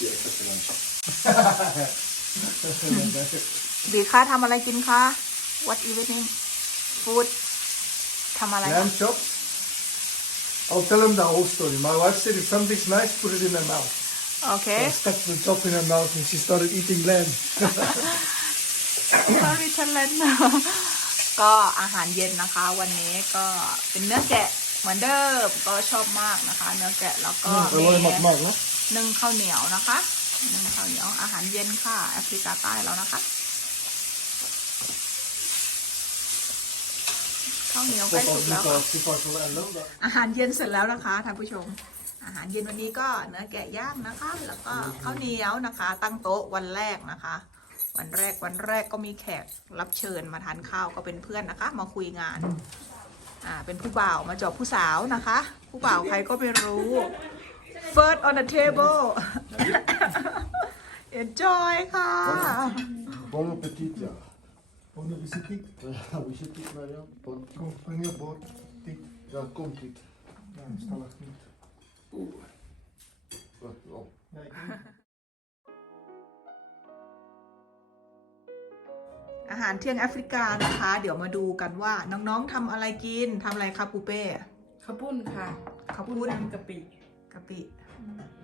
Yeah, tack för lunch. บีคะทำอะไรกินคะ What evening food ทำอะไรคะ Lamb chops. I'll tell them the whole story. My wife said if something's nice, put it in her mouth. โอเค So I stuck the chop in her mouth and she started eating lamb. sorry ฉันเล่นก็อาหารเย็นนะคะ วันนี้ก็เป็นเนื้อแกะเหมือนเดิมก็ชอบมากนะคะ เนื้อแกะแล้วก็ Mm, มี det var ju mat, va? นึ่งข้าวเหนียวนะคะนึ่งข้าวเหนียวอาหารเย็นค่ะแอฟริกาใต้แล้วนะคะข้าวเหนียวใกล้สุกแล้วค่ะอาหารเย็นเสร็จแล้วนะคะท่านผู้ชม อาหารเย็นวันนี้ก็เนื้อแกะย่างนะคะ แล้วก็ข้าวเหนียวนะคะ ตั้งโต๊ะวันแรกนะคะ วันแรกวันแรกก็มีแขกรับเชิญมาทานข้าวก็เป็นเพื่อนนะคะ มาคุยงานอ่าเป็นผู้บ่าวมาจอบผู้สาวนะคะ ผู้บ่าวใครก็ไม่รู้ first on the table enjoy ค่ะ Bon appetit, ja. Bon appetit. We should eat Marianne. Bon. Kom, breng je bord. Dit. Ja, kom dit. Ja, stallig niet. Ja, ja. Ja, ik weet อาหารเที่ยงแอฟริกานะคะ เดี๋ยวมาดูกันว่าน้องๆทำอะไรกินทำอะไรคะปูเป้ ข้าวปุ้นค่ะข้าวปุ้ปุ้นนกะปิกะ ปิ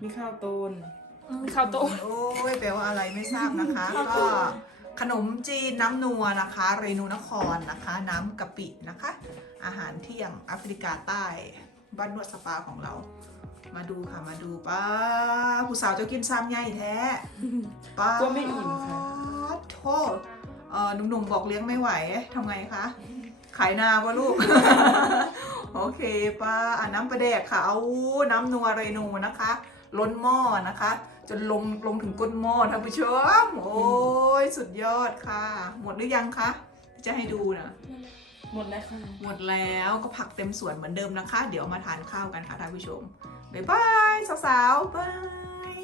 มีข้าวโตนมีข้าวโตนโอ้ยแปลว่าอะไรไม่ทราบนะคะ ก็ขนมจีนน้ำนัวนะคะ เรนูนครนะคะ น้ำกะปินะคะ อาหารเที่ยงแอฟริกาใต้บ้านนวดสปาของเรา มาดูค่ะมาดูป้าผู้สาวจะกินซ้ำใหญ่แท้ป้ากลัวไม่อิ่มค่ะโทษเออหนุ่มๆบอกเลี้ยงไม่ไหวทำไงคะ ขายนาปะลูก โอเคป้าอะน้ำประเดกค่ะเอาน้ำนัวเรนูนะคะ ล้นหม้อนะคะ จนลงลงถึงก้นหม้อท่านผู้ชมโอ้ยสุดยอดค่ะ หมดหรือยังคะจะให้ดูนะหมดแล้วค่ะหมดแล้วก็ผักเต็มสวนเหมือนเดิมนะคะ เดี๋ยวมาทานข้าวกันค่ะท่านผู้ชมบ๊ายบายสาวๆบาย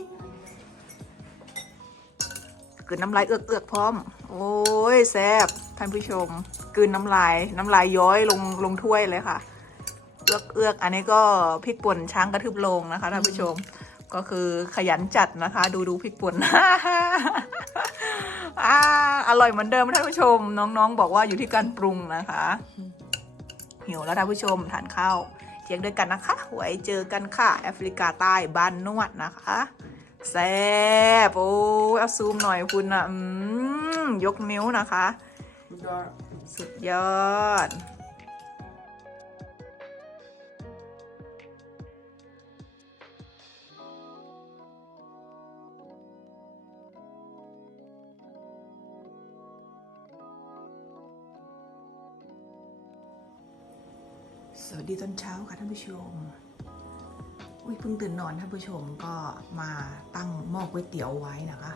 กลืนน้ำลายเอือกๆพร้อม โอ้ยแซ่บท่านผู้ชมกลืนน้ำลายน้ำลายย้อยลงลงถ้วยเลยค่ะ เอือกเอือกๆอันนี้ก็พริกป่นช้างกระทืบโลงนะคะท่านผู้ชม ก็คือขยันจัดนะคะ ดูดูพริกป่นอ่าอร่อยเหมือนเดิมท่านผู้ชม น้องๆ บอกว่าอยู่ที่การปรุงนะคะ หิวแล้วท่านผู้ชมทานข้าวเที่ยงด้วยกันนะคะไว้เจอกันค่ะ แอฟริกาใต้บ้านนวดนะคะแซ่บโอ้ยเอาซูมหน่อยคุณอะอืมยกนิ้วนะคะ สุดยอด สวัสดีตอนเช้าค่ะท่านผู้ชม อุ้ยเพิ่งตื่นนอนท่านผู้ชมก็มาตั้งหม้อก๋วยเตี๋ยวไว้นะคะ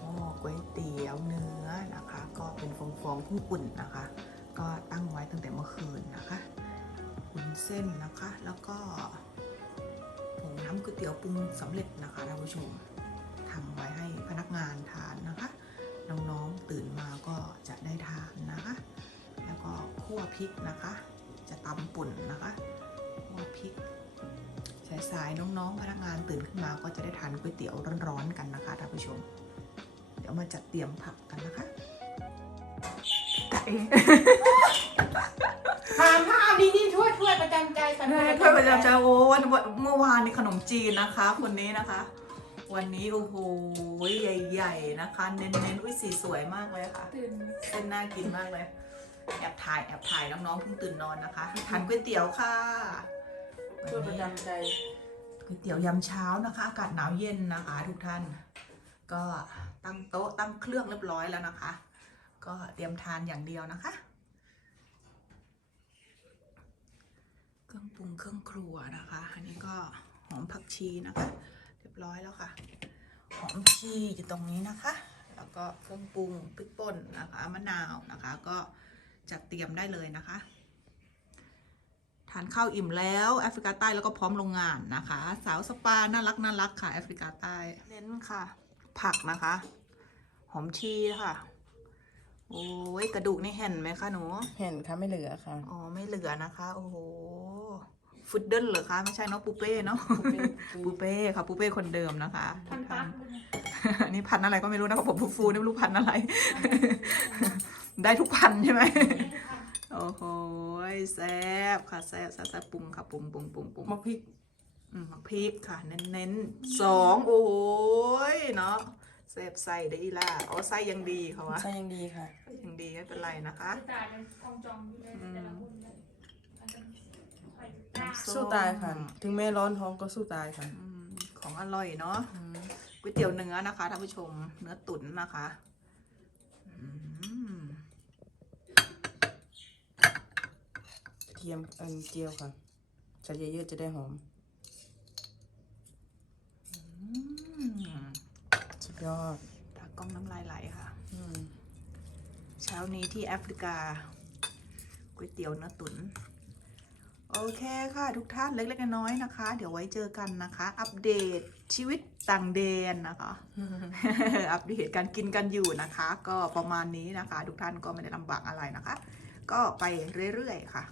หม้อก๋วยเตี๋ยวเนื้อนะคะ ก็เป็นฟองๆเพิ่งอุ่นนะคะ ก็ตั้งไว้ตั้งแต่เมื่อคืนนะคะอุ่นเส้นนะคะ แล้วก็ผงน้ำก๋วยเตี๋ยวปรุงสำเร็จนะคะท่านผู้ชมทำไว้ให้พนักงานทานนะคะน้องๆตื่นมาก็จะได้ทานนะคะ แล้วก็คั่วพริกนะคะ จะตำป่นนะคะคั่วพริกสายๆน้องๆพนักงานตื่นขึ้นมาก็จะได้ทานก๋วยเตี๋ยวร้อนๆกันนะคะท่านผู้ชม เดี๋ยวมาจัดเตรียมผักกันนะคะตาเองถามถ้าเอาดีนี่ช่วยช่วยประจำใจกันถ้วยประจำใจโอ้วันเมื่อวานนี่ขนมจีนนะคะ คนนี้นะคะ วันนี้โอ้โหใหญ่ ๆ นะคะ เน้นๆอุ้ยสีสวยมากเลยค่ะตื่นเส้นน่ากินมากเลย แอบถ่ายแอบถ่ายน้องๆเพิ่งตื่นนอนนะคะทานก๋วยเตี๋ยวค่ะช่วยวันประนี้จำใจก๋วยเตี๋ยวยามเช้านะคะ อากาศหนาวเย็นนะคะ ทุกท่าน ก็ตั้งโต๊ะตั้งเครื่องเรียบร้อยแล้วนะคะ ก็เตรียมทานอย่างเดียวนะคะ เครื่องปรุงเครื่องครัวนะคะ อันนี้ก็หอมผักชีนะคะ เรียบร้อยแล้วค่ะ หอมชีอยู่ตรงนี้นะคะ แล้วก็เครื่องปรุงพริกป่นนะคะมะนาวนะคะก็ จัดเตรียมได้เลยนะคะ ทานข้าวอิ่มแล้วแอฟริกาใต้แล้วก็พร้อมโรงงานนะคะ สาวสปาน่ารักน่ารักค่ะแอฟริกาใต้เน้นค่ะ ผักนะคะ หอมชีค่ะ โอ้ยกระดูกนี่เห็นไหมคะหนู เห็นค่ะไม่เหลือค่ะ อ๋อไม่เหลือนะคะ โอ้โห ฟุดเดิลเหรอคะไม่ใช่เนาะปูเป้เนาะปูเป้ค่ะปูเป้คนเดิมนะคะพันปักอันนี้พันธุ์อะไรก็ไม่รู้นะคะผมฟูฟูๆนี่ไม่รู้พันธุ์อะไร ได้ทุกพันธุ์ใช่ไหมโอ้โหแซ่บค่ะแซ่บแซ่บแซ่บปรุงค่ะปรุงปรุงปรุงปรุงมะพริกอืมพริกค่ะ เน้นเน้นๆสองโอ้โหเนาะแซ่บใส่ได้อีล่ะอ๋อไส้ยังดีเขาวะใช่ยังดีค่ะยังดีไม่เป็นไรนะคะตาเป็นทองจอง สู้ตายค่ะ ถึงแม่ร้อนท้องก็สู้ตายค่ะอืมของอร่อยเนาะก๋วยเตี๋ยวเนื้อนะคะท่านผู้ชมเนื้อตุ๋นนะคะอืมกระเทียมเอันเจียวค่ะใส่เยอะๆจะได้หอม อืมสุดยอดตากล้องน้ำลายไหลค่ะ อืมเช้านี้ที่แอฟริกาก๋วยเตี๋ยวเนื้อตุ๋น โอเคค่ะทุกท่านเล็กๆน้อยๆนะคะ เดี๋ยวไว้เจอกันนะคะ อัปเดตชีวิตต่างแดนนะคะ อัปเดตการกินกันอยู่นะคะ ก็ประมาณนี้นะคะ ทุกท่านก็ไม่ได้ลำบากอะไรนะคะ ก็ไปเรื่อยๆค่ะ